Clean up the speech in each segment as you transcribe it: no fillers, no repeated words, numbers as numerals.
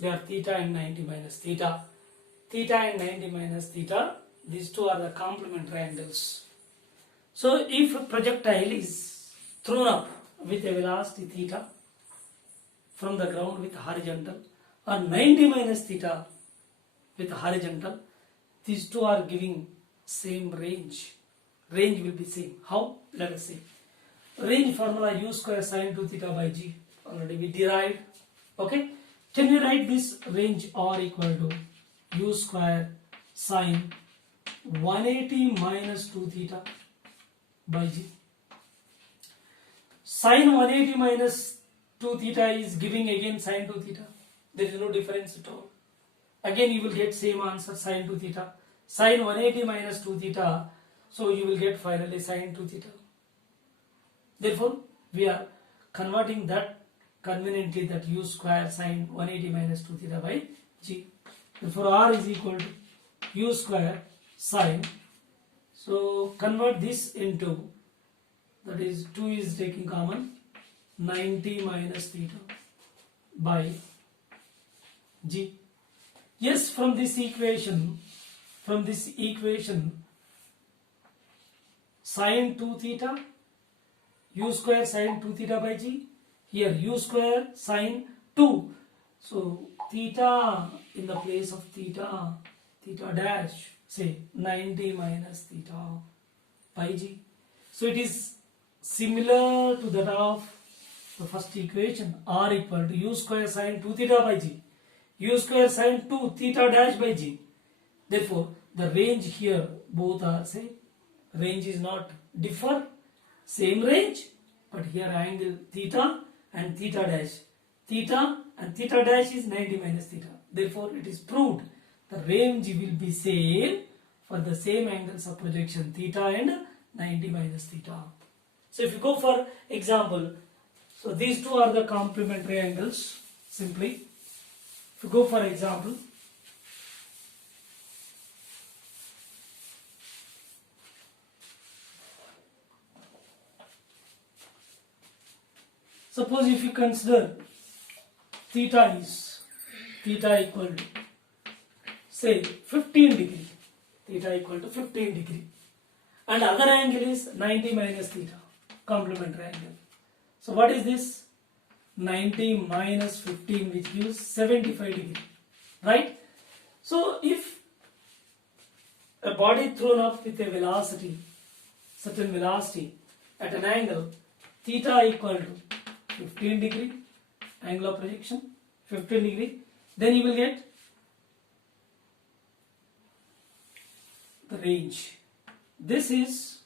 They are theta and 90 minus theta. Theta and 90 minus theta, these two are the complementary angles. So if a projectile is thrown up with a velocity theta from the ground with horizontal, or 90 minus theta with horizontal, these two are giving same range. Range will be same. How? Let us see. Range formula u square sine 2 theta by g. Already we derived. Okay. Can we write this range r equal to u square sine 180 minus 2 theta by g? Sine 180 minus 2 theta is giving again sine 2 theta. There is no difference at all. Again you will get same answer, sine 2 theta. Sine 180 minus 2 theta, so you will get finally sine 2 theta. Therefore, we are converting that conveniently, that u square sine 180 minus 2 theta by g. Therefore, r is equal to u square sine. So, convert this into, that is 2 is taking common, 90 minus theta by g. Yes, from this equation, sine 2 theta, u square sine 2 theta by g. Here u square sine 2. So theta in the place of theta dash, say 90 minus theta by g. So it is similar to that of the first equation, r equal to u square sine 2 theta by g, u square sine 2 theta dash by g. Therefore, the range here both are same. Range is not differ, same range, but here angle theta and theta dash. Theta and theta dash is 90 minus theta. Therefore, it is proved the range will be same for the same angles of projection theta and 90 minus theta. So, if you go for example, so these two are the complementary angles simply. If you go for example, suppose if you consider theta equal to say 15 degree, theta equal to 15 degree, and other angle is 90 minus theta, complementary angle. So what is this? 90 minus 15, which gives 75 degree, right? So if a body thrown up with a velocity, certain velocity at an angle theta equal to 15 degree, angle of projection 15 degree, then you will get the range. This is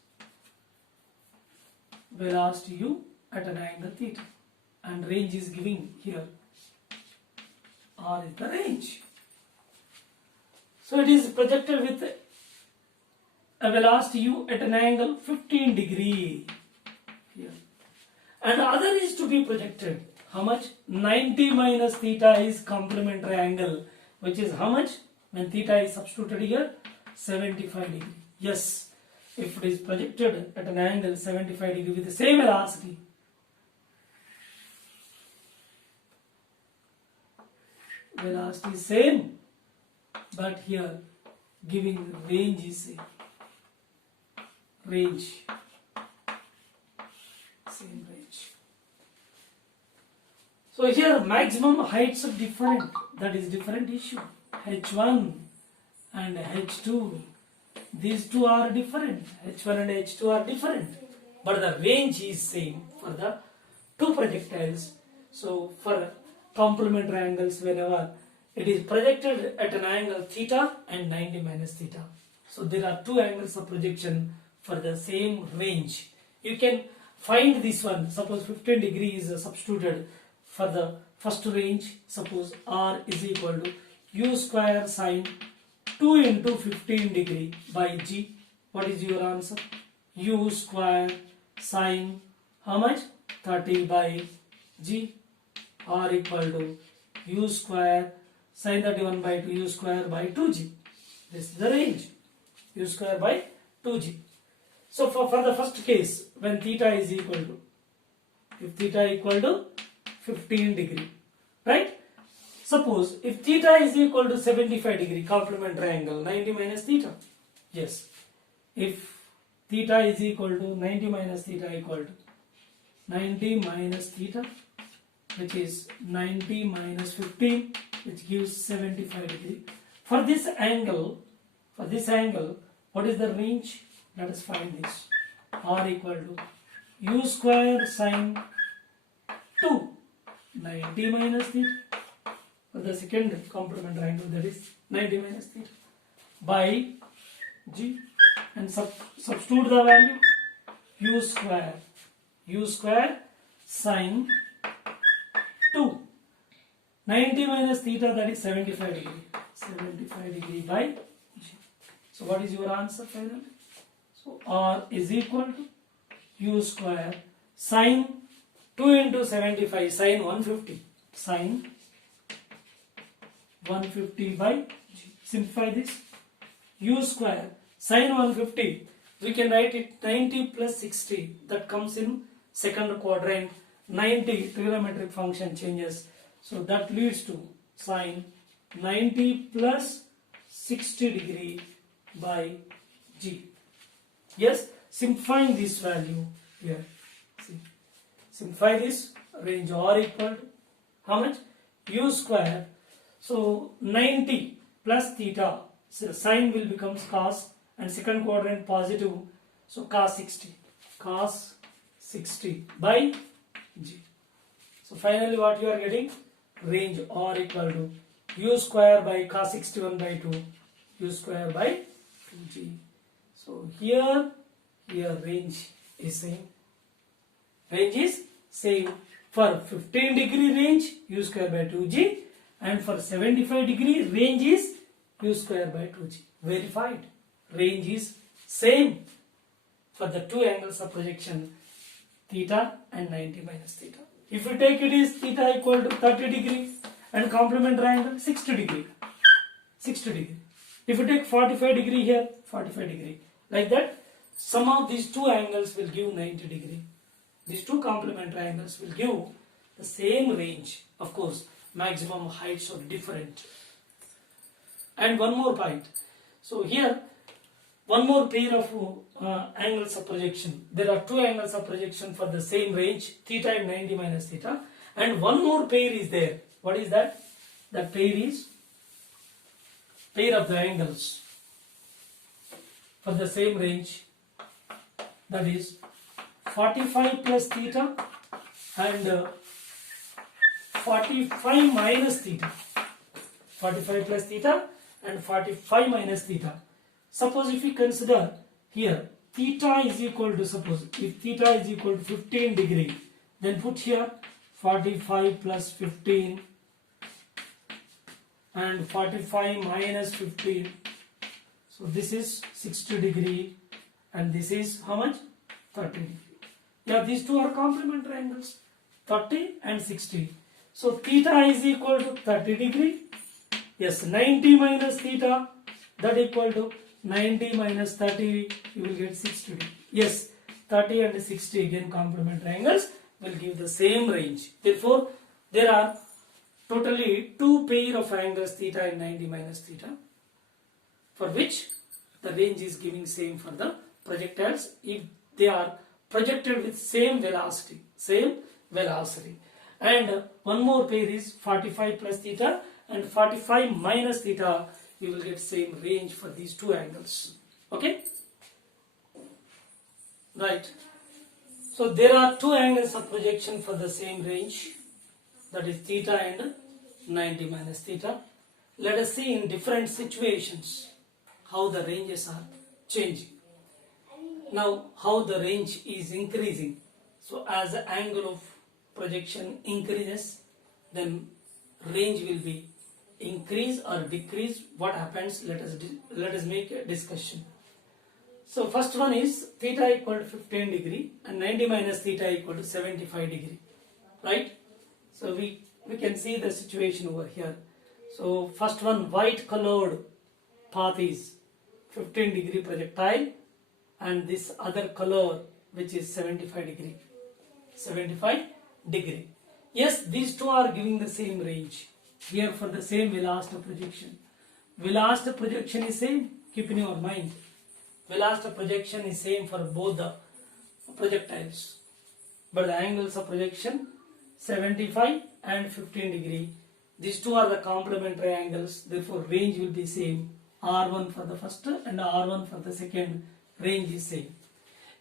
velocity u at an angle theta, and range is giving here, r is the range. So it is projected with a velocity u at an angle 15 degree here, and other is to be projected. How much? 90 minus theta is complementary angle, which is how much? When theta is substituted here, 75 degree. Yes, if it is projected at an angle 75 degree with the same velocity, velocity is same, but here giving range is same. Range, same range. So here maximum heights are different. That is different issue. H1 and H2. These two are different. H1 and H2 are different. But the range is same for the two projectiles. So for complementary angles, whenever it is projected at an angle theta and 90 minus theta. So there are two angles of projection for the same range. You can find this one. Suppose 15 degree is substituted for the first range. Suppose r is equal to u square sine 2 into 15 degree by g. What is your answer? U square sine how much? 30 by g. R equal to u square sine 31 by 2 u square by 2g. This is the range. U square by 2g. So for the first case, when theta is equal to, if theta equal to 15 degree, right? Suppose if theta is equal to 75 degree complement triangle, 90 minus theta. Yes. If theta is equal to 90 minus theta equal to 90 minus theta, which is 90 minus 15, which gives 75 degree. For this angle, what is the range? Let us find this. R equal to u square sine 2, 90 minus theta. For the second complement triangle, that is 90 minus theta by g, and substitute the value u square sine 2, 90 minus theta, that is 75 degree by g. So what is your answer finally? So R is equal to u square sine 2 into 75, sine 150, sine 150 by g. Simplify this. U square sine 150, we can write it 90 plus 60, that comes in second quadrant. 90 trigonometric function changes, so that leads to sine 90 plus 60 degree by g. Yes, simplifying this value here. See, simplify this, range R equal to how much? U square. So 90 plus theta, so sine will become cos, and second quadrant positive, so cos 60 by g. So finally what you are getting? Range R equal to u square by cos 61 by 2, u square by 2g. So here range is same. Range is same for 15 degree range, u square by 2g, and for 75 degree range is u square by 2g. Verified. Range is same for the two angles of projection, theta and 90 minus theta. If you take it is theta equal to 30 degree and complement triangle 60 degree. If you take 45 degree here, 45 degree. Like that, sum of these two angles will give 90 degree. These two complement triangles will give the same range. Of course, maximum heights are different. And one more point. So here, one more pair of angles of projection. There are two angles of projection for the same range, theta and 90 minus theta. And one more pair is there. What is that? That pair is pair of the angles for the same range. That is 45 plus theta and 45 minus theta. 45 plus theta and 45 minus theta. Suppose if we consider here theta is equal to, suppose if theta is equal to 15 degree, then put here 45 plus 15 and 45 minus 15. So this is 60 degree and this is how much? 30 degree. Yeah, these two are complement triangles, 30 and 60. So theta is equal to 30 degree. Yes, 90 minus theta, that equal to 90 minus 30, you will get 60 degree. Yes, 30 and 60 again complement triangles will give the same range. Therefore, there are totally two pair of angles, theta and 90 minus theta, for which the range is giving same for the projectiles if they are projected with same velocity. And one more pair is 45 plus theta and 45 minus theta, you will get same range for these two angles. Okay? Right. So there are two angles of projection for the same range, that is theta and 90 minus theta. Let us see in different situations how the ranges are changing. Now how the range is increasing. So as the angle of projection increases, then range will be increase or decrease. What happens? Let us make a discussion. So first one is theta equal to 15 degree and 90 minus theta equal to 75 degree, right? So we can see the situation over here. So first one, white colored path is 15 degree projectile, and this other color which is 75 degree. Yes, these two are giving the same range. Here for the same velocity projection. Velocity projection is same. Keep in your mind. Velocity projection is same for both the projectiles. But the angles of projection 75 and 15 degree. These two are the complementary angles. Therefore range will be same. R1 for the first and R1 for the second. Range is same.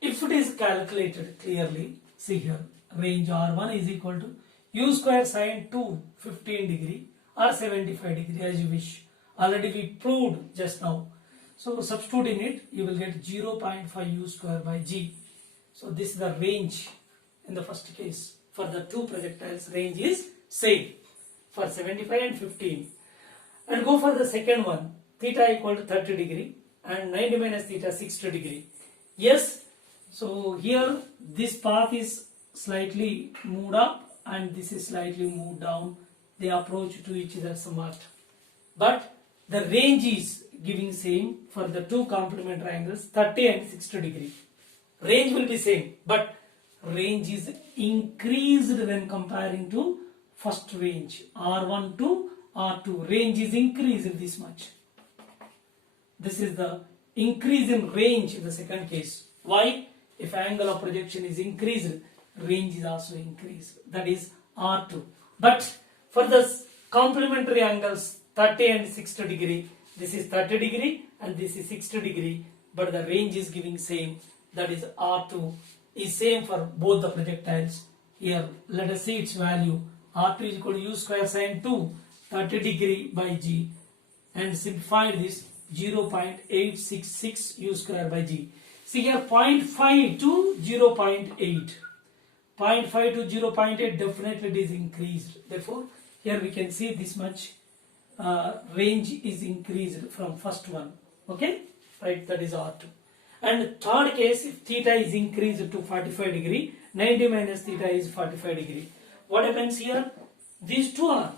If it is calculated clearly, see here, range R1 is equal to u square sine 2 15 degree or 75 degree as you wish. Already we proved just now. So substituting it, you will get 0.5 u square by g. So this is the range in the first case. For the two projectiles, range is same for 75 and 15. And go for the second one, theta equal to 30 degree and 90 minus theta 60 degree. Yes, so here this path is slightly moved up and this is slightly moved down. They approach to each other somewhat. But the range is giving same for the two complementary angles 30 and 60 degree. Range will be same, but range is increased when comparing to first range. R1 to R2. Range is increased this much. This is the increase in range in the second case. Why? If angle of projection is increased, range is also increased. That is R2. But for the complementary angles 30 and 60 degree, this is 30 degree and this is 60 degree, but the range is giving same. That is R2 is same for both the projectiles. Here let us see its value. R2 is equal to u square sine 2 30 degree by g, and simplify this 0.866 u square by g. See here 0.5 to 0.8. 0.5 to 0.8 definitely it is increased. Therefore here we can see this much range is increased from first one. Okay, right, that is R2. And third case, if theta is increased to 45 degree, 90 minus theta is 45 degree. What happens here? These two are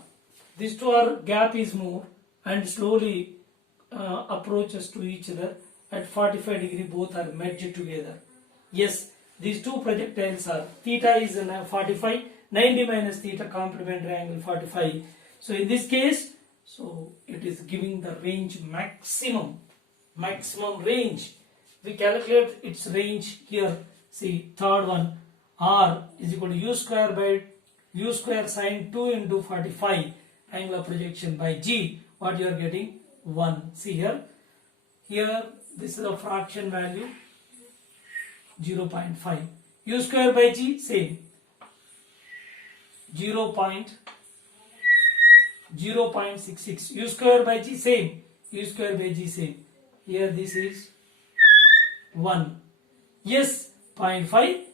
gap is more and slowly approaches to each other at 45 degree. Both are merged together. Yes, these two projectiles are theta is 45, 90 minus theta complementary angle 45. So in this case, so it is giving the range maximum range. We calculate its range here. See third one, R is equal to u square by u square sine 2 into 45 angle of projection by g. What you are getting? 1. See here. Here this is a fraction value 0.5. U square by g same 0.66. U square by g same. U square by g same. Here this is 1. Yes, 0.5,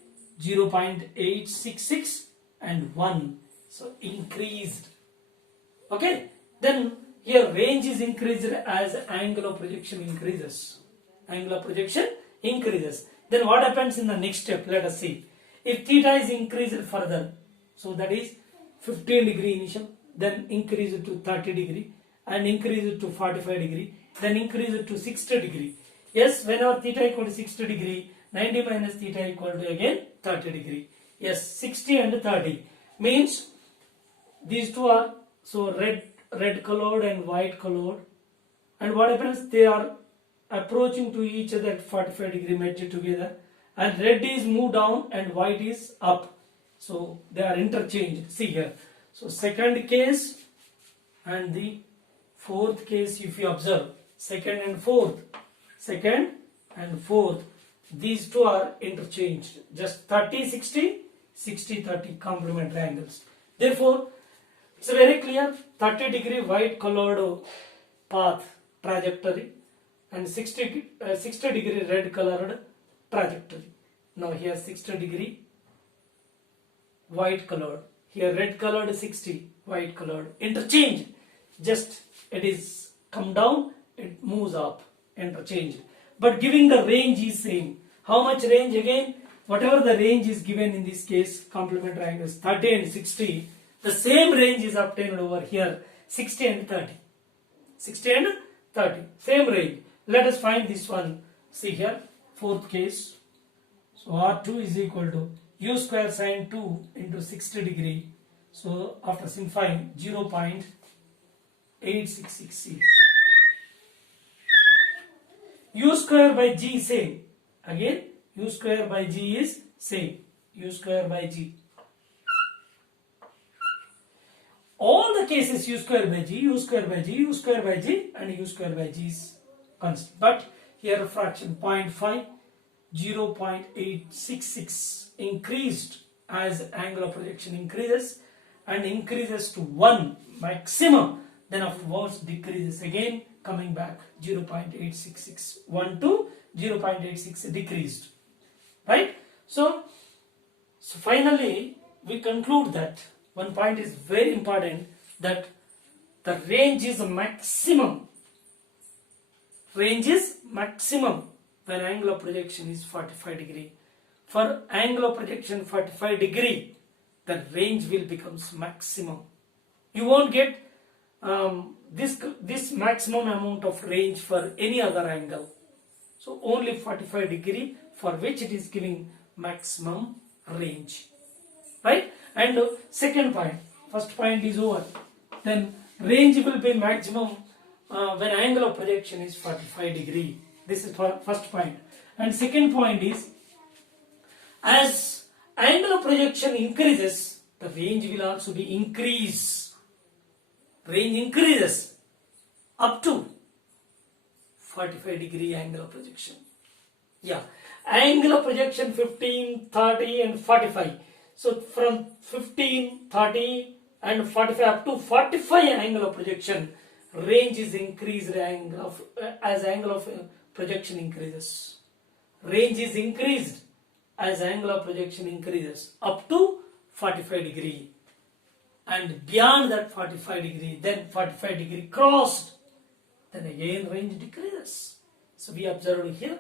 0.866 and 1. So increased. Okay. Then here range is increased as angle of projection increases. Angle of projection increases. Then what happens in the next step? Let us see. If theta is increased further, so that is 15 degree initial, then increase it to 30 degree and increase it to 45 degree, then increase it to 60 degree. Yes, whenever theta equal to 60 degree, 90 minus theta equal to again 30 degree. Yes, 60 and 30 means these two are so red colored and white colored, and what happens, they are approaching to each other at 45 degree merged together, and red is moved down and white is up, so they are interchanged. See here. So second case and the fourth case, if you observe, second and fourth, these two are interchanged, just 30 60, 60 30 complementary angles. Therefore it's very clear, 30 degree white colored path trajectory and 60 degree red colored trajectory. Now here 60 degree white colored, here red colored, 60 white colored, interchanged. Just it is come down, it moves up, interchanged, but giving the range is same. How much range? Again, whatever the range is given in this case, complementary angles 30 and 60, the same range is obtained over here, 60 and 30. 60 and 30, same range. Let us find this one. See here, fourth case. So R2 is equal to u square sine 2 into 60 degree. So after simplifying, 0.866c. U square by G is same. Again, U square by G is same. U square by G. All the cases U square by G, U square by G, U square by G and U square by G is constant. But here fraction 0.5, 0.866 increased as angle of projection increases and increases to 1 maximum, then afterwards decreases again, coming back 0.866, 1 to 0.86 decreased, right? So finally we conclude that one point is very important, that the range is maximum. Range is maximum when angle of projection is 45 degree. For angle of projection 45 degree, the range will becomes maximum. You won't get this maximum amount of range for any other angle. So only 45 degree for which it is giving maximum range, right? And second point, first point is over. Then range will be maximum when angle of projection is 45 degree. This is first point. And second point is, as angle of projection increases, the range will also be increase. Range increases up to 45 degree angle of projection. Yeah, angle of projection 15, 30 and 45. So from 15, 30 and 45 up to 45 angle of projection, range is increased as angle of projection increases. Range is increased as angle of projection increases up to 45 degree. And beyond that 45 degree, then 45 degree crossed, then again range decreases. So we observed here,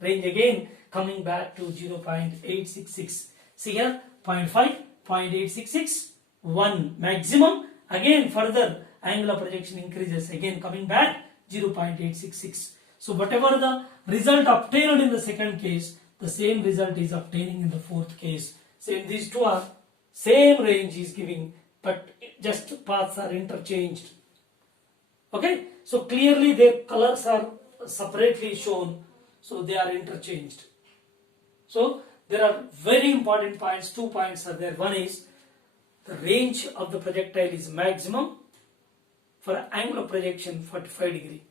range again coming back to 0.866. See here, 0.5, 0.866, 1 maximum. Again further angle of projection increases, again coming back 0.866. So whatever the result obtained in the second case, the same result is obtaining in the fourth case. Same, these two are same range is giving, but just paths are interchanged. Okay, so clearly their colors are separately shown, so they are interchanged. So there are very important points, 2 points are there. One is the range of the projectile is maximum for angle of projection 45 degree.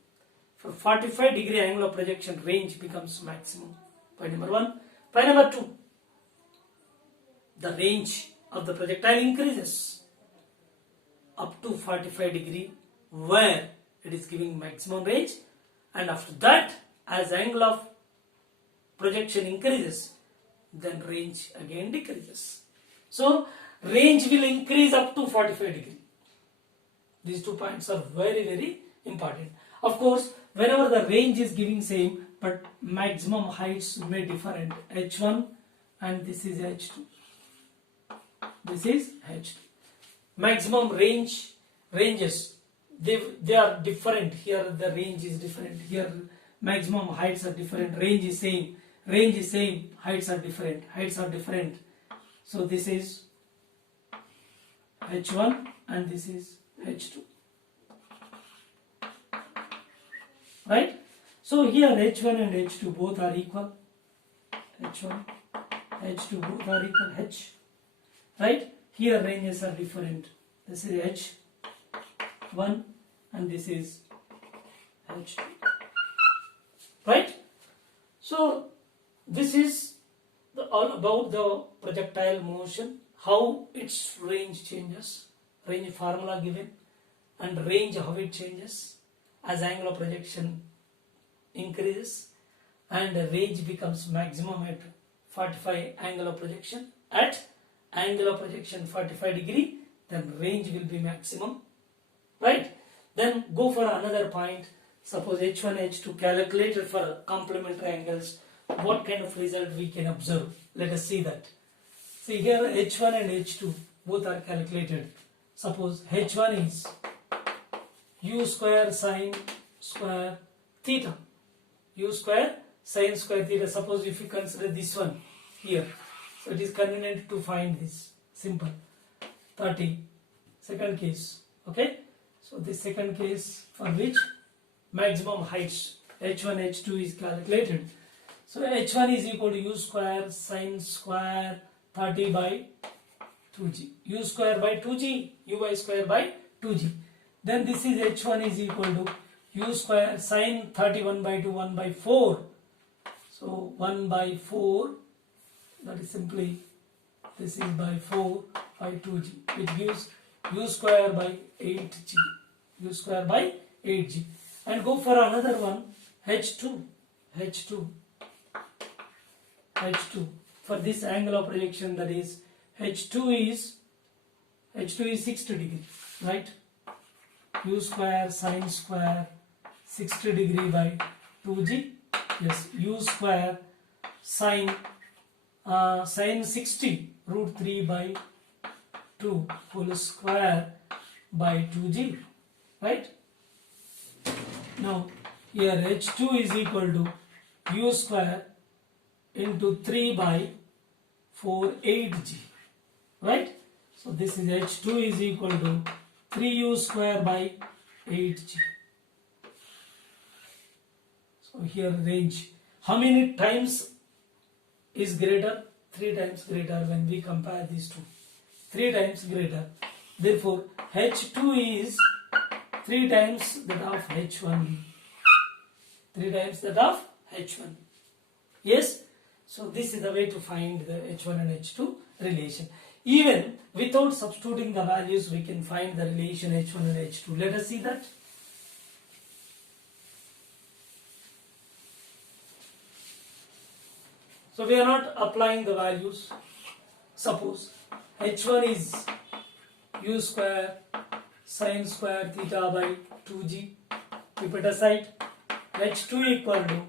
For 45 degree angle of projection, range becomes maximum. Point number 1. Point number 2. The range of the projectile increases up to 45 degree where it is giving maximum range, and after that as angle of projection increases, then range again decreases. So range will increase up to 45 degree. These 2 points are very, very important. Of course, whenever the range is giving same, but maximum heights may different. H1 and this is H2. This is H2. Maximum ranges, they are different. Here the range is different. Here maximum heights are different. Range is same. Range is same. Heights are different. Heights are different. So this is H1 and this is H2. Right? So here H1 and H2 both are equal. H1, H2 both are equal. H. Right? Here ranges are different. This is H1 and this is H2. Right? So this is all about the projectile motion, how its range changes, range formula given, and range how it changes as angle of projection increases, and the range becomes maximum at 45 angle of projection. At angle of projection 45 degree, then range will be maximum, right? Then go for another point. Suppose H1, H2 calculated for complementary angles. What kind of result we can observe? Let us see that. See here H1 and H2 both are calculated. Suppose H1 is U square sine square theta. U square sine square theta. Suppose if you consider this one here. So it is convenient to find this. Simple. 30. Second case. Okay. So the second case for which maximum heights h1 h2 is calculated. So h1 is equal to u square sine square 30 by 2g, u square by 2g, uy square by 2g. Then this is h1 is equal to u square sine 31 by 2, 1 by 4. So 1 by 4, that is simply, this is by 4 by 2g, which gives u square by 8g, u square by 8g. And go for another one, h2. For this angle of projection, that is h2 is 60 degree, right? U square sine square 60 degree by 2g. Yes, u square sine 60 root 3 by 2 whole square by 2g, right? Now here h2 is equal to u square into 3 by 4 8g, right? So this is h2 is equal to 3u square by 8g. So here range, how many times is greater? 3 times greater when we compare these two. 3 times greater. Therefore h2 is 3 times that of h1. 3 times that of h1. Yes? So this is the way to find the h1 and h2 relation. Even without substituting the values, we can find the relation h1 and h2. Let us see that. So we are not applying the values. Suppose h1 is u square sine square theta by 2g. Keep it aside. h2 equal to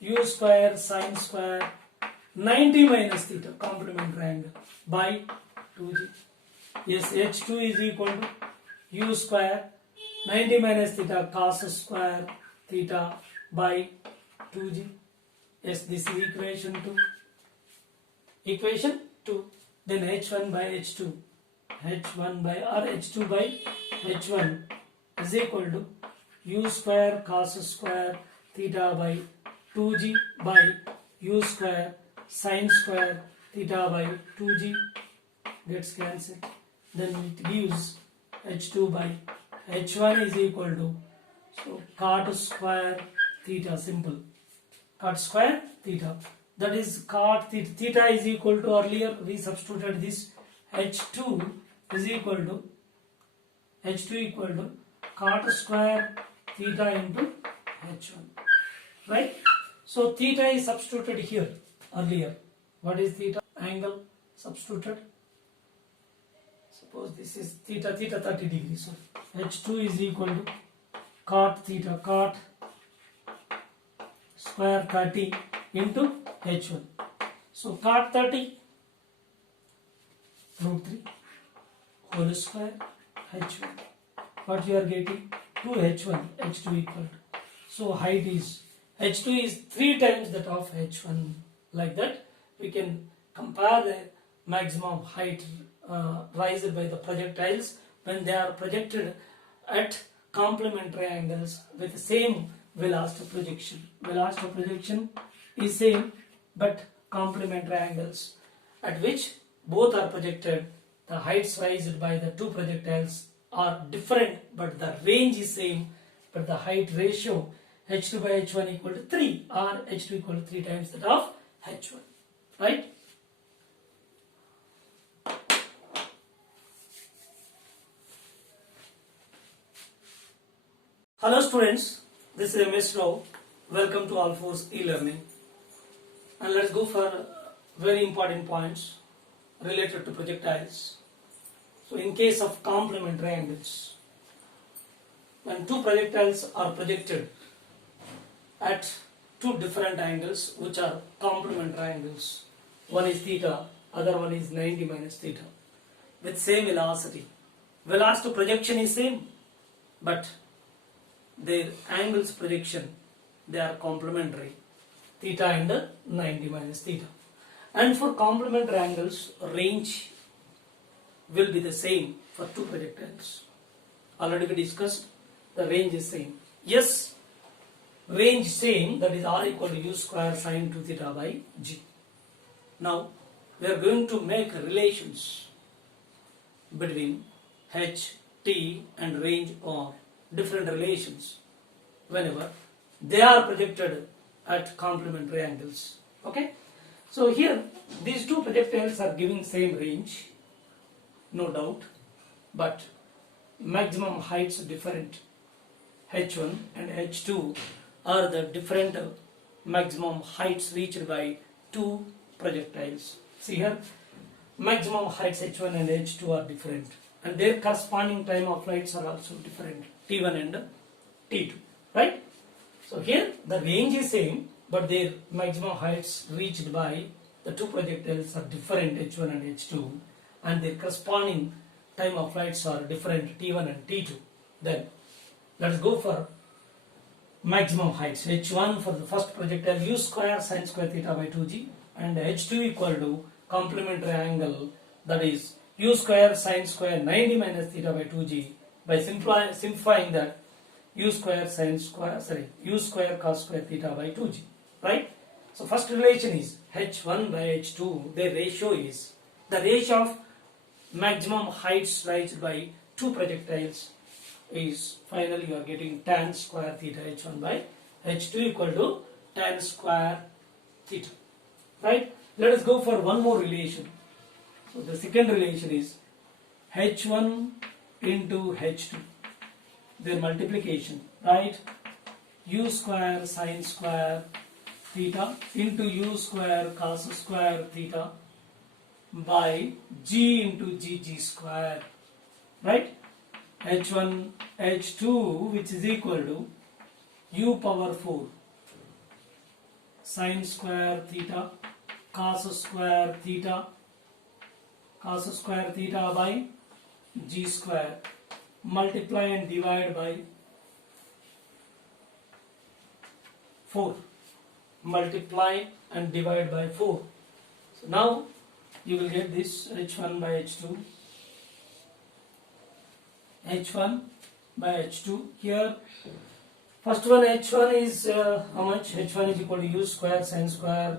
u square sine square 90 minus theta, complementary angle, by 2g. Yes, h2 is equal to u square 90 minus theta cos square theta by 2g. Yes, this is equation 2. Equation 2. Then h1 by h2. h1 by or h2 by h1 is equal to u square cos square theta by 2g by u square sine square theta by 2g gets cancelled. Then it gives h2 by h1 is equal to, so cot square theta, simple. Cot square theta. That is cot theta. Theta is equal to, earlier we substituted this, h2 is equal to cot square theta into h1. Right? So theta is substituted here earlier. What is theta? Angle substituted. Suppose this is theta 30 degrees. So h2 is equal to cot theta, cot square 30 into h1. So cot 30 root 3 whole square h1. What you are getting? 2h1, h2 equal to. So height is, h2 is 3 times that of h1. Like that we can compare the maximum height raised by the projectiles when they are projected at complementary angles with the same velocity projection. Velocity projection is same but complementary angles at which both are projected. The heights raised by the two projectiles are different but the range is same, but the height ratio h2 by h1 equal to 3 or h2 equal to 3 times that of h1. Right? Hello students, this is MS Rao. Welcome to All4 e-learning. And let's go for very important points related to projectiles. So in case of complementary angles, when two projectiles are projected at two different angles which are complementary angles, one is theta, other one is 90 minus theta, with same velocity. Velocity projection is same, but their angles projection, they are complementary, theta and 90 minus theta. And for complementary angles, range will be the same for two projectiles. Already we discussed the range is same. Yes, range same, that is r equal to u square sine 2 theta by g. Now we are going to make relations between h, t and range or different relations whenever they are projected at complementary angles. Okay, so here these two projectiles are giving same range, no doubt, but maximum heights different. h1 and h2 are the different maximum heights reached by two projectiles. See here, maximum heights h1 and h2 are different, and their corresponding time of flights are also different, t1 and t2, right? So here the range is same, but their maximum heights reached by the two projectiles are different, h1 and h2, and their corresponding time of flights are different, t1 and t2. Then let us go for maximum heights. h1 for the first projectile u square sine square theta by 2g, and h2 equal to complementary angle, that is u square sine square 90 minus theta by 2g, by simplifying that u square cos square theta by 2g, right? So first relation is h1 by h2, their ratio is the ratio of maximum heights reached by two projectiles is, finally you are getting tan square theta h1 by h2 equal to tan square theta, right? Let us go for one more relation. So the second relation is h1 into h2, their multiplication, right? U square sine square theta into u square cos square theta by g into g square, right? h1 h2, which is equal to u power 4 sine square theta cos square theta by g square, multiply and divide by 4, multiply and divide by 4. So now you will get this h1 by h2, h1 by h2. Here first one h1 is how much? h1 is equal to u square sine square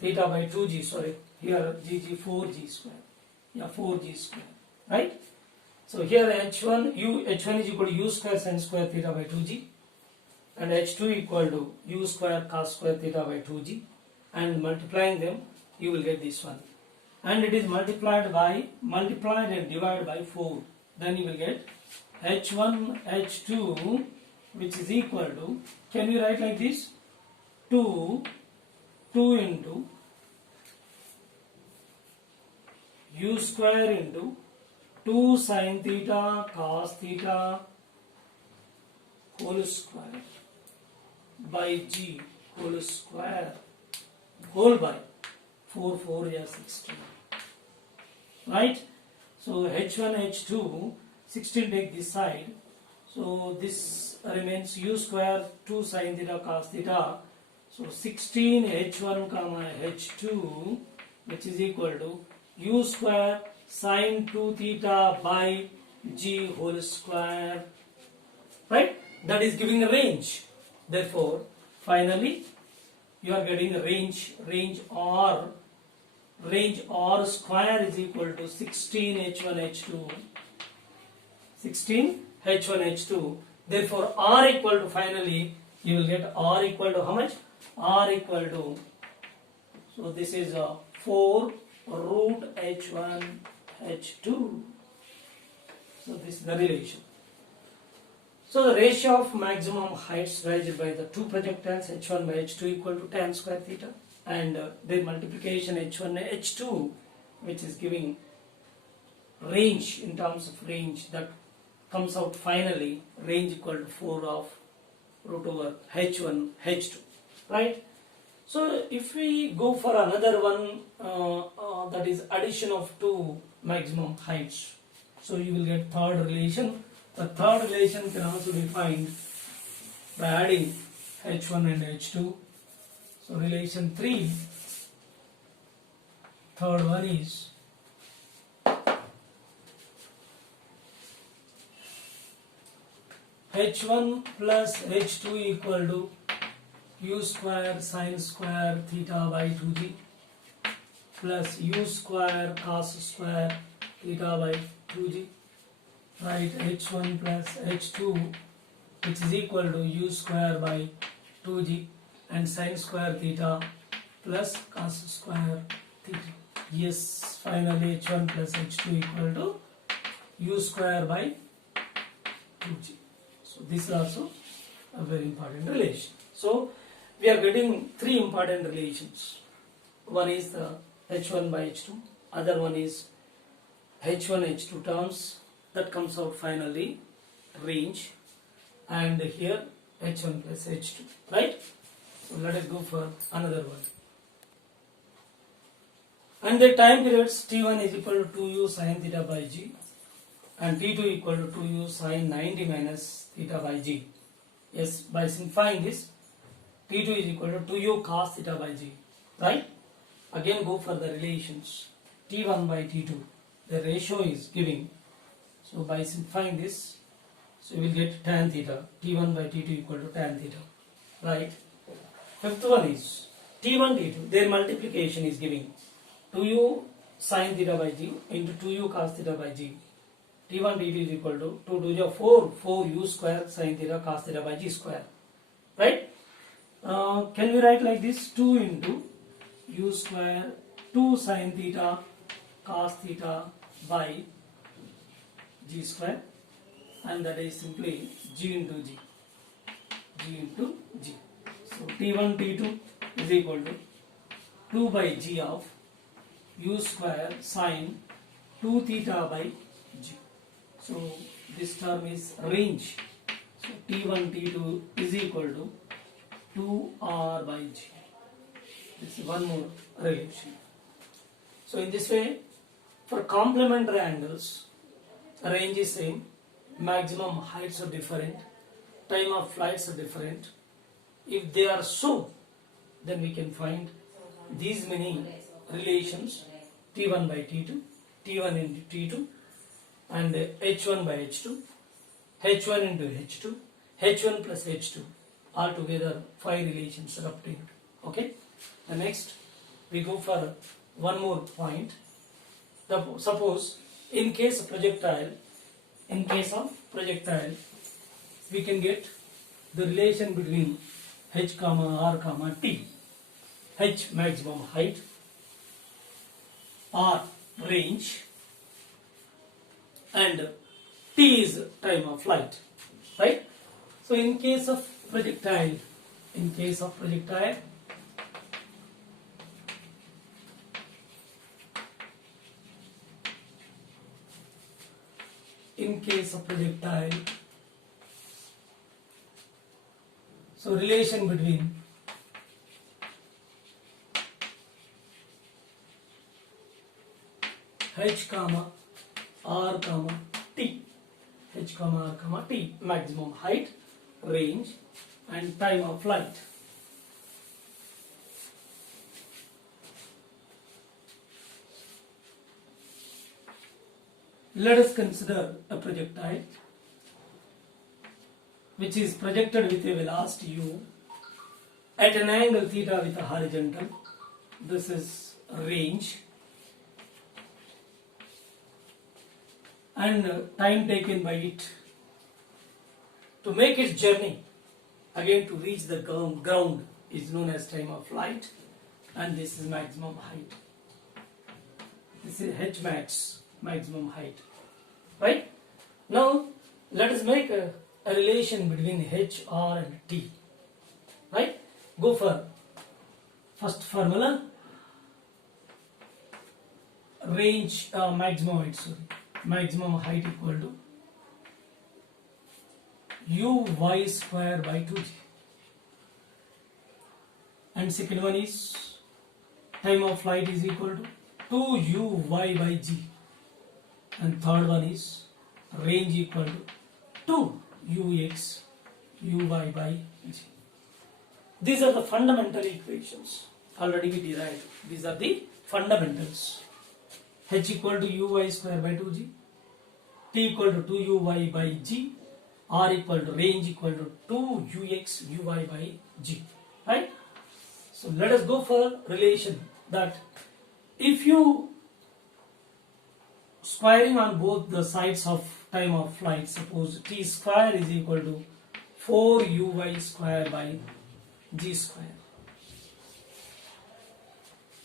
theta by 2g, sorry, here g 4g square, 4g square, right? So here h1 is equal to u square sine square theta by 2g, and h2 equal to u square cos square theta by 2g, and multiplying them you will get this one, and it is multiplied and divided by 4. Then you will get h1 h2, which is equal to, can we write like this, 2 into u square into 2 sin theta cos theta whole square by g whole square whole by 4 is 16, right? So h1 h2, 16 take this side, so this remains u square 2 sin theta cos theta, so 16 h1 comma h2, which is equal to u square sin 2 theta by g whole square, right? That is giving a range. Therefore finally you are getting a range r square is equal to 16 h1 h2. Therefore r equal to, finally you will get r equal to how much? R equal to, so this is 4 root h1 h2. So this is the relation. So the ratio of maximum heights raised by the two projectiles h1 by h2 equal to tan square theta, and their multiplication h1 h2, which is giving range, in terms of range, that comes out finally range equal to 4 of root over h1 h2, right? So if we go for another one, that is addition of two maximum heights, so you will get third relation. The third relation can also be defined by adding h1 and h2. So relation 3, third one is h1 plus h2 equal to u square sin square theta by 2g plus u square cos square theta by 2g. Write h1 plus h2 which is equal to u square by 2g and sin square theta plus cos square theta. Yes, finally h1 plus h2 equal to u square by 2g. So this is also a very important relation. So we are getting three important relations. One is the h1 by h2, other one is h1 h2 terms, that comes out finally range, and here h1 plus h2, right? So let us go for another one. And the time periods t1 is equal to 2u sin theta by g and t2 equal to 2u sin 90 minus theta by g. Yes, by simplifying this, t2 is equal to 2u cos theta by g, right? Again go for the relations, t1 by t2, the ratio is giving. So by simplifying this, so we will get tan theta, t1 by t2 equal to tan theta, right? Fifth one is t1 t2, their multiplication is giving 2u sin theta by g into 2u cos theta by g. t1 t2 is equal to 2 to the 4 u square sin theta cos theta by g square, right? Can we write like this, 2 into u square 2 sin theta cos theta by g square, and that is simply g into g, g into g. So t1 t2 is equal to 2 by g of u square sin 2 theta by g. So this term is range. So t1 t2 is equal to 2r by g. This is one more relation. So in this way, for complementary angles, range is same, maximum heights are different, time of flights are different. If they are so, then we can find these many relations, t1 by t2, t1 into t2, and h1 by h2, h1 into h2, h1 plus h2. Altogether 5 relations are obtained. Okay. The next we go for one more point. Suppose in case of projectile, we can get the relation between h comma r comma t. H maximum height, r range, and t is time of flight, right? So in case of projectile, in case of projectile so relation between h comma r comma t, h comma r comma t, maximum height, range, and time of flight. Let us consider a projectile which is projected with a velocity u at an angle theta with a horizontal. This is range, and time taken by it to make its journey again to reach the ground is known as time of flight, and this is maximum height. This is h max, maximum height, right? Now let us make a relation between h, r and t, right? Go for first formula, range maximum height equal to uy square by 2g, and second one is time of flight is equal to 2uy by g, and third one is range equal to 2ux uy by g. These are the fundamental equations already we derived. These are the fundamentals. H equal to uy square by 2g, t equal to 2uy by g, R equal to range equal to 2 ux uy by g, right? So let us go for relation that if you squaring on both the sides of time of flight, suppose t square is equal to 4 uy square by g square,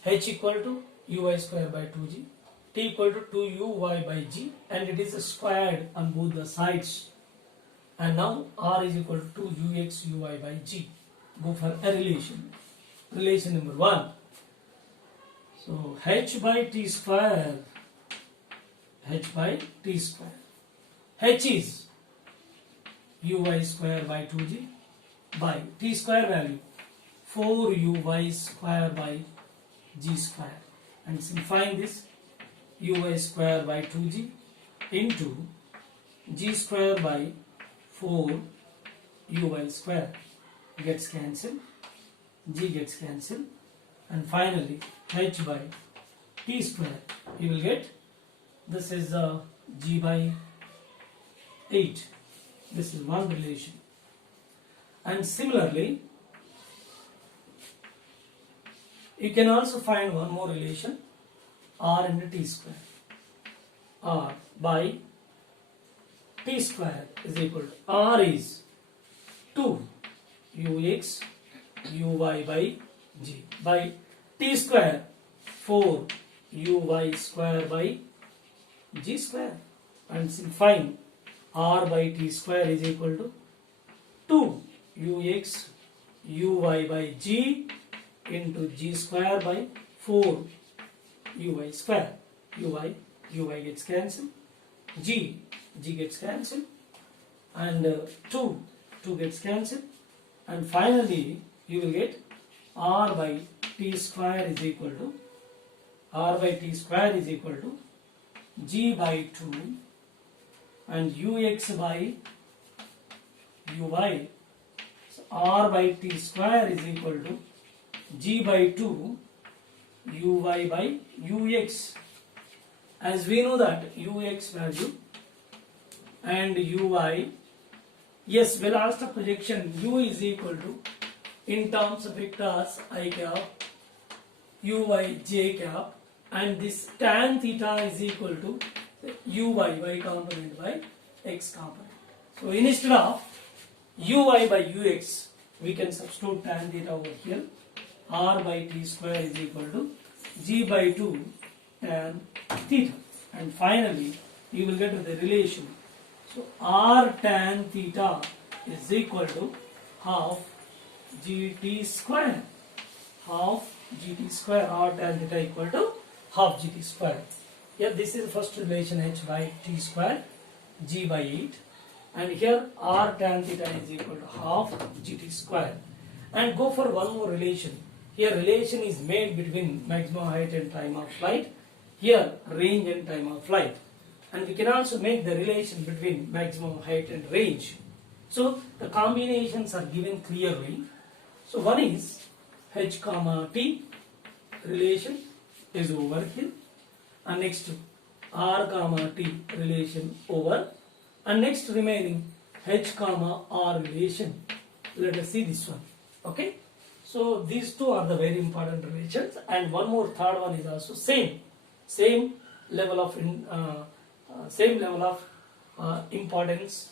h equal to uy square by 2g, t equal to 2uy by g, and it is squared on both the sides, and now r is equal to 2ux uy by g. Go for a relation number 1. So h by t square, h by t square, h is uy square by 2g by t square value 4 uy square by g square, and simplifying this, uy square by 2g into g square by 4 uy square gets cancelled, g gets cancelled, and finally h by t square you will get, this is g by 8. This is one relation. And similarly you can also find one more relation, r into t square. R by t square is equal to, r is 2 ux uy by g by t square 4 uy square by g square, and simplifying, r by t square is equal to 2 ux uy by g into g square by 4 uy square. Uy gets cancelled, g gets cancelled, and 2 gets cancelled, and finally you will get r by t square is equal to, g by 2 and ux by uy. So r by t square is equal to g by 2 uy by ux. As we know that ux value and uy, yes, velocity of projection u is equal to, in terms of vectors I cap, uy j cap, and this tan theta is equal to uy, y component by x component. So instead of uy by ux, we can substitute tan theta over here. R by t square is equal to g by 2 tan theta, and finally you will get the relation. So r tan theta is equal to half gt square, r tan theta equal to half gt square. Here this is the first relation, h by t square, g by 8, and here r tan theta is equal to half gt square. And go for one more relation. Here relation is made between maximum height and time of flight, here range and time of flight, and we can also make the relation between maximum height and range. So the combinations are given clearly. So one is h comma t relation is over here, and next r comma t relation over, and next remaining h comma r relation. Let us see this one. Okay, so these two are the very important relations, and one more third one is also same level of importance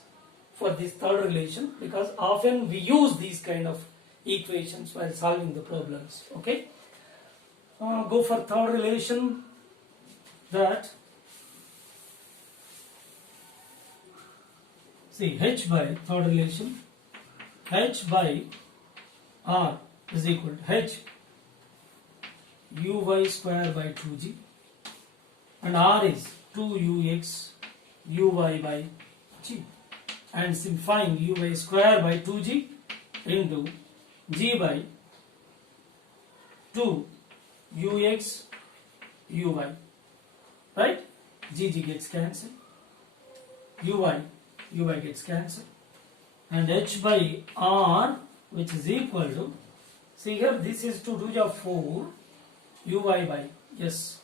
for this third relation, because often we use these kind of equations while solving the problems. Okay, go for third relation, that see h by third relation, h by r is equal to h uy square by 2g, and r is 2ux uy by g, and simplifying, uy square by 2g into g by 2 ux uy, right? G gets cancelled, uy gets cancelled, and h by r, which is equal to, see here this is 2 to the 4 uy by, yes,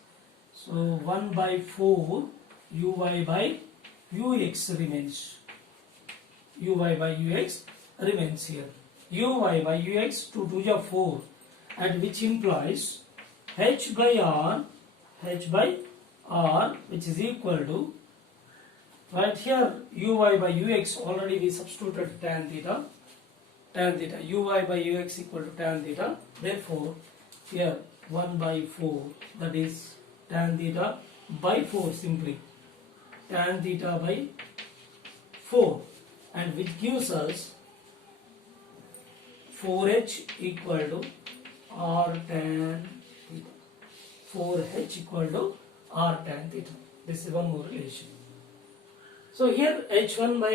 so 1 by 4 uy by ux remains, uy by ux remains here. Uy by ux 2 2 are 4, and which implies h by r which is equal to, right here uy by ux already we substituted tan theta uy by ux equal to tan theta, therefore here 1 by 4, that is tan theta by 4, simply tan theta by 4, and which gives us 4h equal to r tan theta. 4h equal to r tan theta. This is one more relation. So here h1 by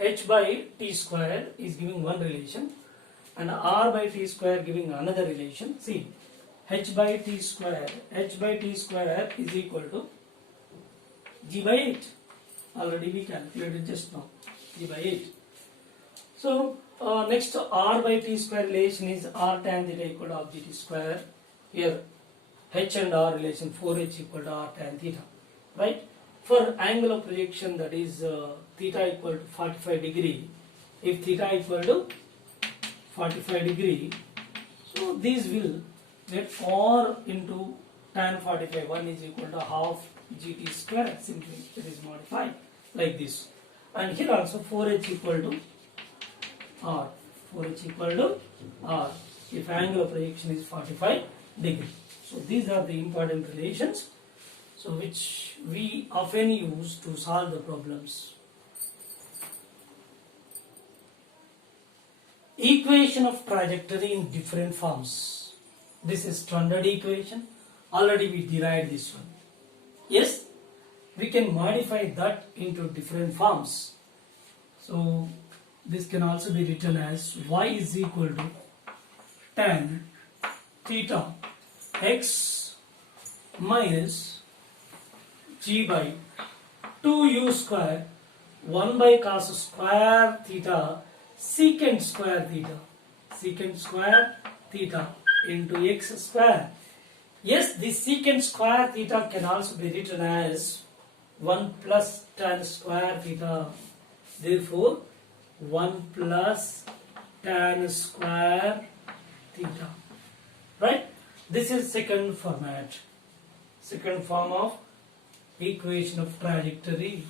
h by t square is giving one relation, and r by t square giving another relation. See, h by t square is equal to g by 8. Already we calculated just now, g by 8. So next r by t square relation is r tan theta equal to gt square. Here h and r relation 4h equal to r tan theta, right? For angle of projection, that is theta equal to 45 degree. If theta equal to 45 degree, so these will get r into tan 45. 1 is equal to half gt square. Simply it is modified like this. And here also 4h equal to r. 4h equal to r if angle of projection is 45 degree. So these are the important relations, so which we often use to solve the problems. Equation of trajectory in different forms. This is standard equation. Already we derived this one. Yes, we can modify that into different forms. So this can also be written as y is equal to tan theta x minus g by 2u square 1 by cos square theta secant square theta into x square. Yes, this secant square theta can also be written as 1 plus tan square theta. Therefore 1 plus tan square theta, right? This is second format, second form of equation of trajectory.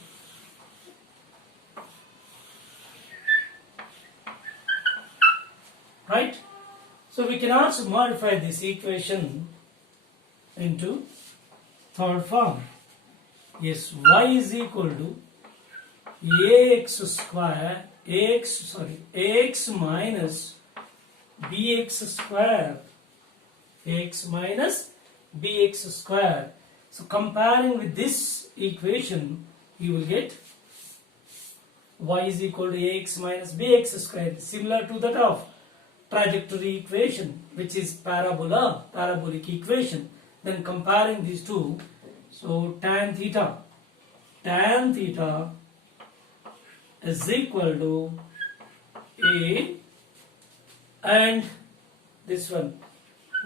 Right? So we can also modify this equation into third form. Yes, y is equal to ax square, ax minus bx square, ax minus bx square. So comparing with this equation, you will get y is equal to ax minus bx square, similar to that of trajectory equation, which is parabolic equation. Then comparing these two, so tan theta is equal to a, and this one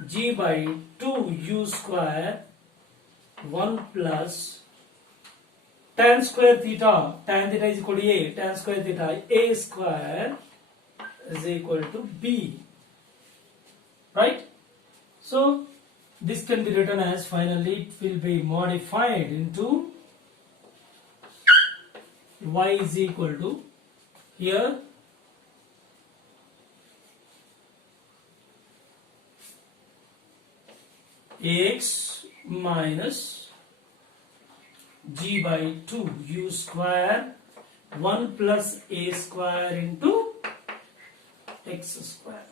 g by 2u square 1 plus tan square theta, tan theta is equal to a, tan square theta a square is equal to b, right? So this can be written as, finally it will be modified into y is equal to, here ax minus g by 2u square 1 plus a square into x square.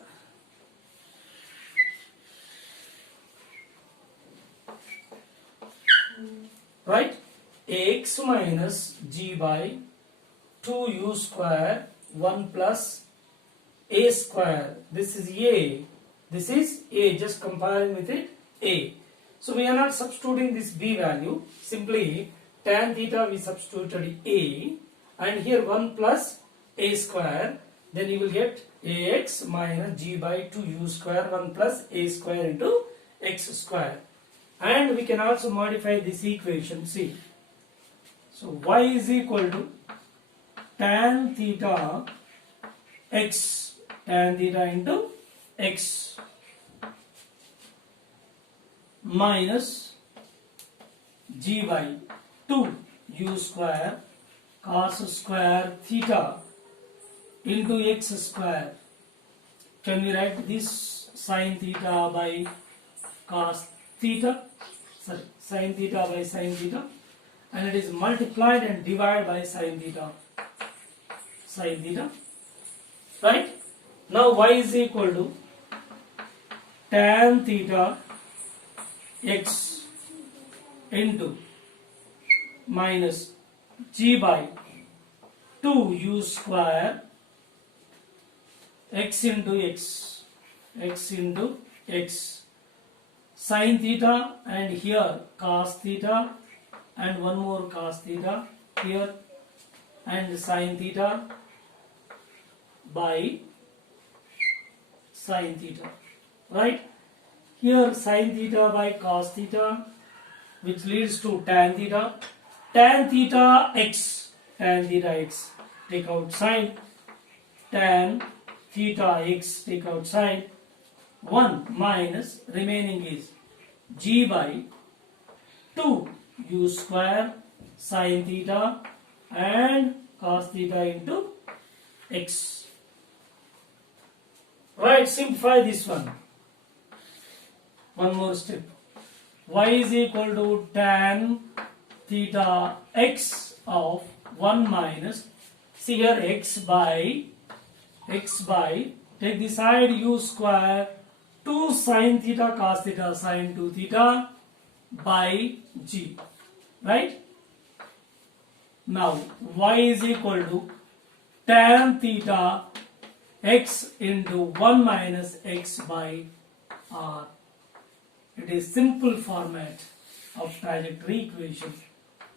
Right? Ax minus g by 2u square 1 plus a square. This is a. This is a. Just comparing with it, a. So we are not substituting this b value. Simply tan theta we substituted a, and here 1 plus a square. Then you will get ax minus g by 2u square 1 plus a square into x square. And we can also modify this equation. See, so y is equal to tan theta x, tan theta into x minus g by 2 u square cos square theta into x square. Can we write this sin theta by cos theta? Sorry, sin theta by sin theta, and it is multiplied and divided by sin theta. Sin theta, right? Now y is equal to tan theta x into minus g by 2 u square x into x, x into x, sin theta, and here cos theta, and one more cos theta here, and sin theta by sin theta, right? Here sin theta by cos theta, which leads to tan theta. Tan theta x, tan theta x, take out sin, tan theta x, take out sin, 1 minus remaining is g by 2 u square sin theta and cos theta into x. Right, simplify this one. One more step. Y is equal to tan theta x of 1 minus, see here x by, take the side u square 2 sin theta cos theta sin 2 theta by g, right? Now y is equal to tan theta x into 1 minus x by r. It is simple format of trajectory equation.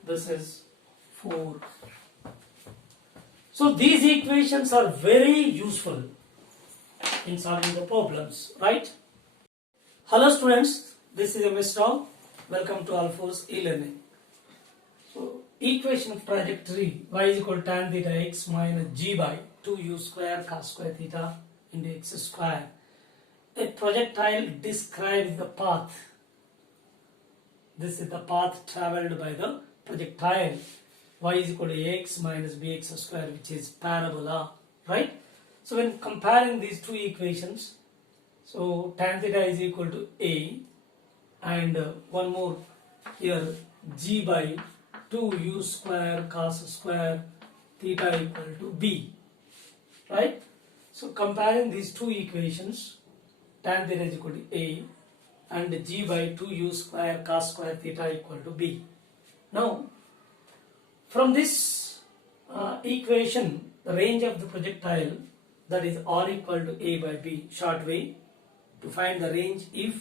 This is 4. So these equations are very useful in solving the problems, right? Hello students, this is MS Tom. Welcome to Alphor's e-learning. So equation of trajectory, y is equal to tan theta x minus g by 2 u square cos square theta into x square. A projectile describes the path. This is the path travelled by the projectile. Y is equal to ax minus bx square, which is parabola, right? So when comparing these two equations, so tan theta is equal to a, and one more here, g by 2 u square cos square theta equal to b, right? So comparing these two equations, tan theta is equal to a and g by 2 u square cos square theta equal to b. Now from this equation, the range of the projectile, that is r equal to a by b, short way to find the range if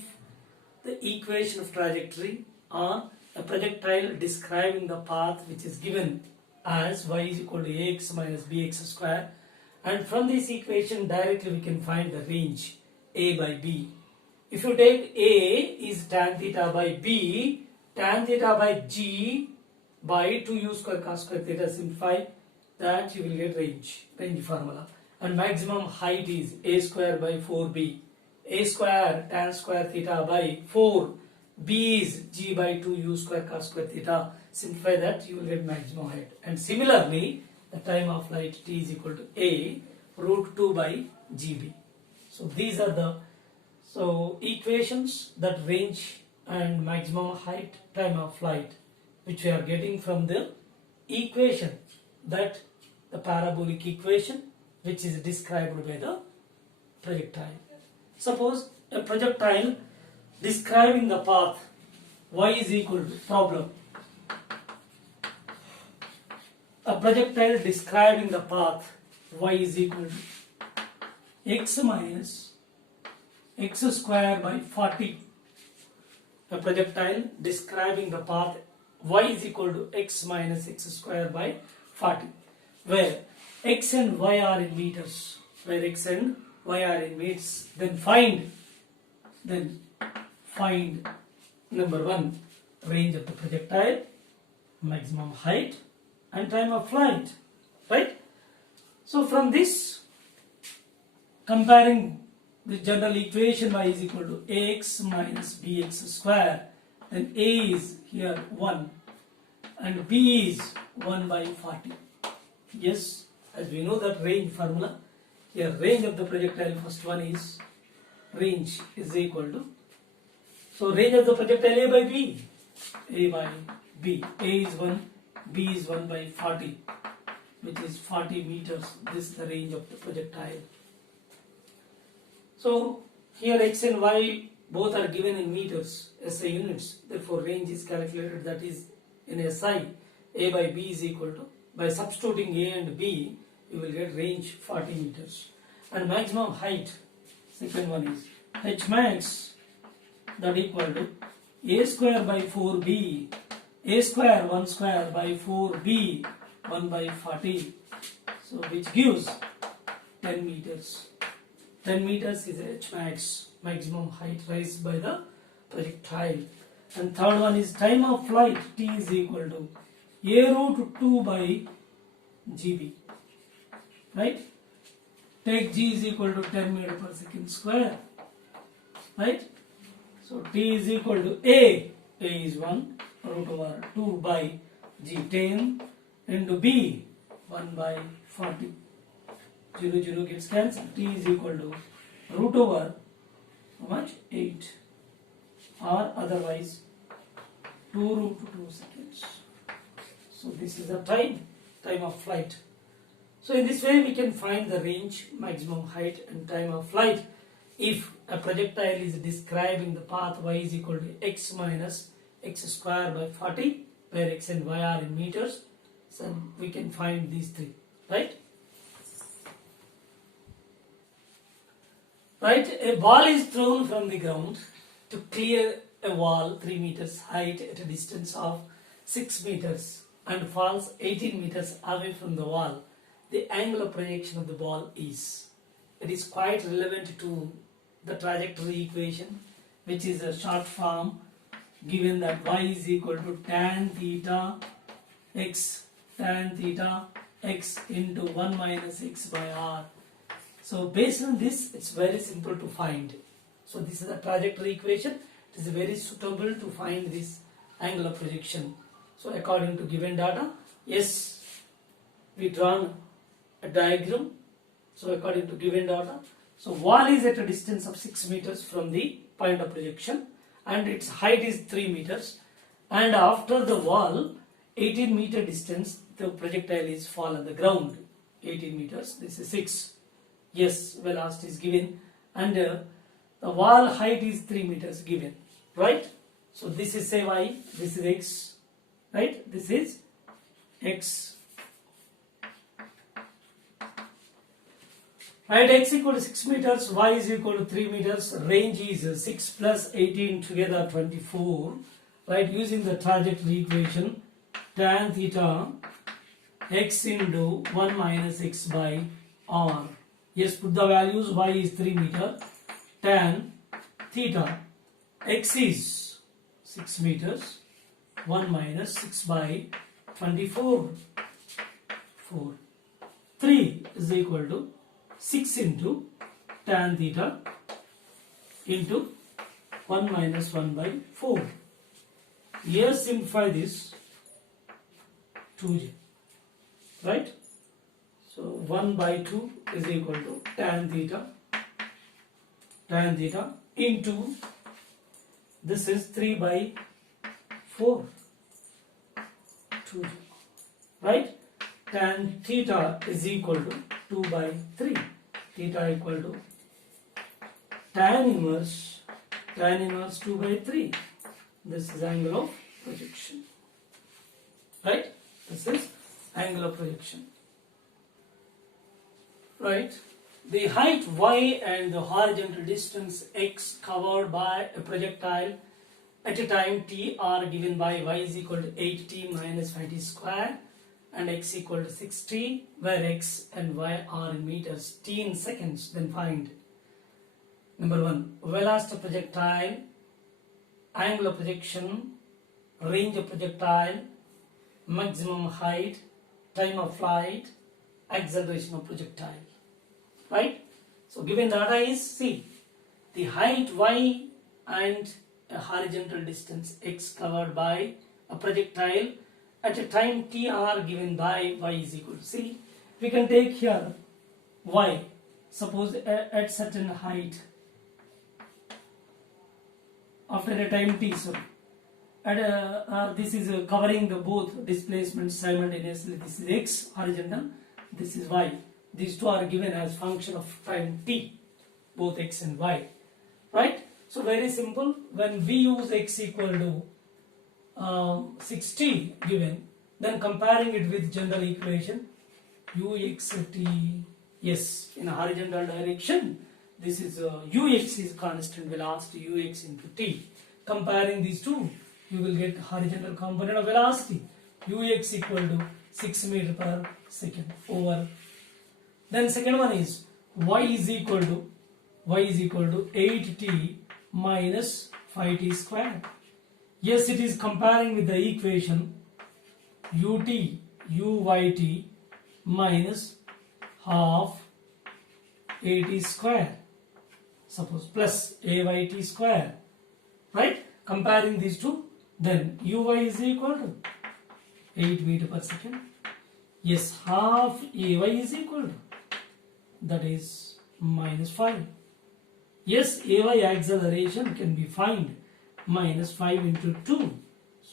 the equation of trajectory or a projectile describing the path which is given as y is equal to ax minus bx square, and from this equation directly we can find the range a by b. If you take a is tan theta by b, tan theta by g by 2 u square cos square theta, simplify that you will get range formula, and maximum height is a square by 4b, a square tan square theta by 4, b is g by 2 u square cos square theta, simplify that you will get maximum height. And similarly the time of flight t is equal to a root 2 by gb. So these are the equations that range and maximum height, time of flight, which we are getting from the equation, that the parabolic equation which is described by the projectile. Suppose a projectile describing the path y is equal to, problem, a projectile describing the path y is equal to x minus x square by 40. A projectile describing the path y is equal to x minus x square by 40, where x and y are in meters, then find number 1, range of the projectile, maximum height and time of flight, right? So from this, comparing the general equation y is equal to ax minus bx square, then a is here 1 and b is 1 by 40. Yes, as we know that range formula, here range of the projectile, first one is range is equal to, so range of the projectile a by b, a by b, a is 1, b is 1 by 40, which is 40 meters. This is the range of the projectile. So here x and y both are given in meters, SI units, therefore range is calculated, that is in SI, a by b is equal to, by substituting a and b, you will get range 40 meters. And maximum height, second one is h max, that equal to a square by 4b, a square 1 square by 4b 1 by 40, so which gives 10 meters. 10 meters is h max, maximum height raised by the projectile. And third one is time of flight, t is equal to a root 2 by gb, right? Take g is equal to 10 meter per second square, right? So t is equal to a is 1 root over 2 by g, 10 into b 1 by 40, 0 0 gets cancelled, t is equal to root over how much, 8, or otherwise 2 root 2 seconds. So this is the time of flight. So in this way we can find the range, maximum height and time of flight if a projectile is describing the path y is equal to x minus x square by 40, where x and y are in meters. So we can find these three, right? Right, a ball is thrown from the ground to clear a wall 3 meters height at a distance of 6 meters and falls 18 meters away from the wall. The angle of projection of the ball is. It is quite relevant to the trajectory equation, which is a short form, given that y is equal to tan theta x into 1 minus x by r. So based on this, it's very simple to find. So this is a trajectory equation. It is very suitable to find this angle of projection. So according to given data, yes, we drawn a diagram. So according to given data, so wall is at a distance of 6 meters from the point of projection and its height is 3 meters, and after the wall 18 meter distance the projectile is fall on the ground. 18 meters, this is 6. Yes, velocity is given, and the wall height is 3 meters given, right? So this is say y, this is x, right? This is x. Right, x equal to 6 meters, y is equal to 3 meters, range is 6 plus 18 together 24, right? Using the trajectory equation, tan theta x into 1 minus x by r. Yes, put the values, y is 3 meter, tan theta x is 6 meters, 1 minus 6 by 24, 4. 3 is equal to 6 into tan theta into 1 minus 1 by 4. Here simplify this, 2j, right? So 1 by 2 is equal to tan theta into, this is 3 by 4, 2j, right? Tan theta is equal to 2 by 3, theta equal to tan inverse 2 by 3. This is angle of projection, right? This is angle of projection, right? The height y and the horizontal distance x covered by a projectile at a time t are given by y is equal to 8t minus 5t square and x equal to 6t, where x and y are in meters, t in seconds. Then find number 1, velocity of projectile, angle of projection, range of projectile, maximum height, time of flight, acceleration of projectile, right? So given data is, see, the height y and a horizontal distance x covered by a projectile at a time t are given by y is equal to, see, we can take here y, suppose at certain height after a time t, sorry, and this is covering the both displacements simultaneously. This is x horizontal, this is y. These two are given as function of time t, both x and y, right? So very simple. When we use x equal to 60 given, then comparing it with general equation uxt, yes, in a horizontal direction, this is ux is constant velocity ux into t. Comparing these two, you will get horizontal component of velocity ux equal to 6 meter per second over. Then second one is y is equal to 8t minus 5t square. Yes, it is comparing with the equation uyt minus half at square, suppose, plus ayt square, right? Comparing these two, then uy is equal to 8 meter per second. Yes, half ay is equal to, that is minus 5. Yes, ay acceleration can be found minus 5 into 2.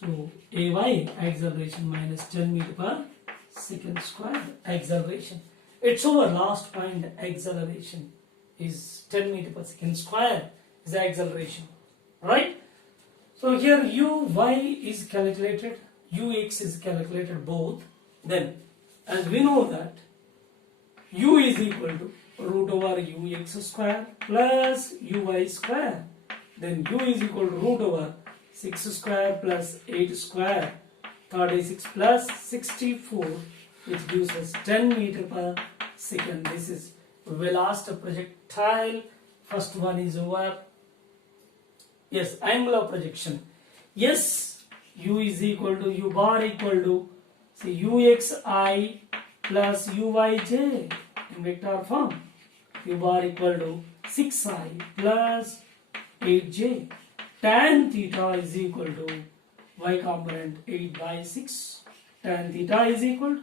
So ay acceleration minus 10 meter per second square acceleration. It's over last point, acceleration is 10 meter per second square is the acceleration, right? So here uy is calculated, ux is calculated both. Then as we know that u is equal to root over ux square plus uy square, then u is equal to root over 6 square plus 8 square, 36 plus 64, which gives us 10 meter per second. This is velocity of projectile. First one is over, yes, angle of projection. Yes, u is equal to, u bar equal to, say, uxi plus uyj in vector form. U bar equal to 6i plus 8j. Tan theta is equal to y component 8 by 6. Tan theta is equal to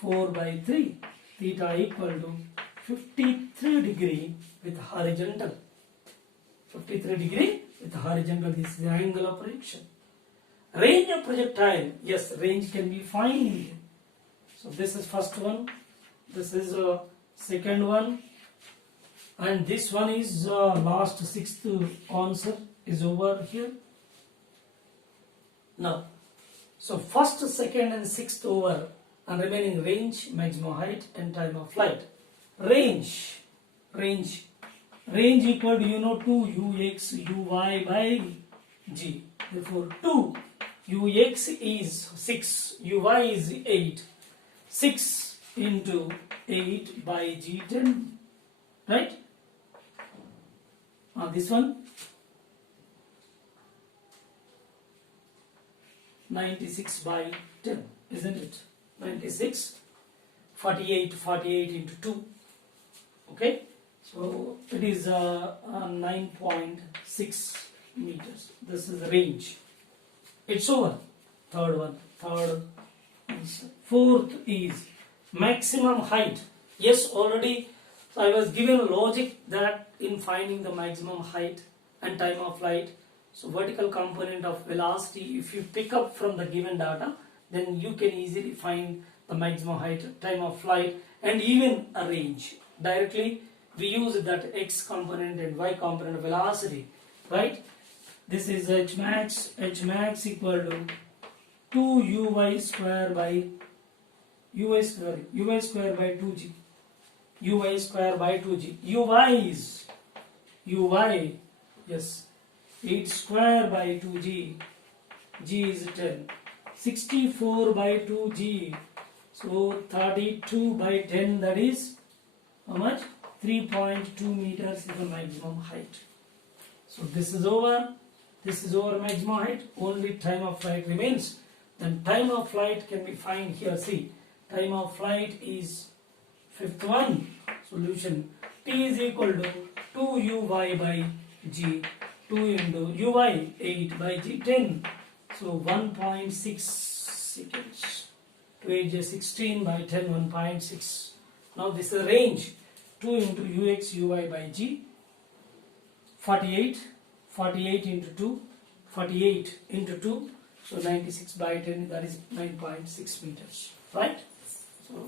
4 by 3. Theta equal to 53 degree with horizontal. 53 degree with horizontal. This is the angle of projection. Range of projectile. Yes, range can be found. So this is first one. This is second one. And this one is last sixth answer is over here. Now, so first, second and sixth over, and remaining range, maximum height and time of flight. Range equal to, 2 ux uy by g. Therefore 2 ux is 6, uy is 8. 6 into 8 by g 10, right? This one 96 by 10, isn't it? 96, 48 into 2. Okay, so it is 9.6 meters. This is the range. It's over. Third one, third answer. Fourth is maximum height. Yes, already I was given logic that in finding the maximum height and time of flight, so vertical component of velocity, if you pick up from the given data, then you can easily find the maximum height, time of flight, and even a range. Directly we use that x component and y component of velocity, right? This is hmax equal to 2 uy square by uy square by 2g. Uy square by 2g. Uy, yes, 8 square by 2g. G is 10. 64 by 2g. So 32 by 10, that is how much? 3.2 meters is the maximum height. So this is over. This is over maximum height. Only time of flight remains. Then time of flight can be found here. See, time of flight is Fifth one, solution. T is equal to 2uy by g. 2 into uy 8 by g 10. So 1.6 seconds. 2 8 16 by 10 1.6. Now this is the range. 2 into ux uy by g 48. 48 into 2. 48 into 2. So 96 by 10, that is 9.6 meters. Right? So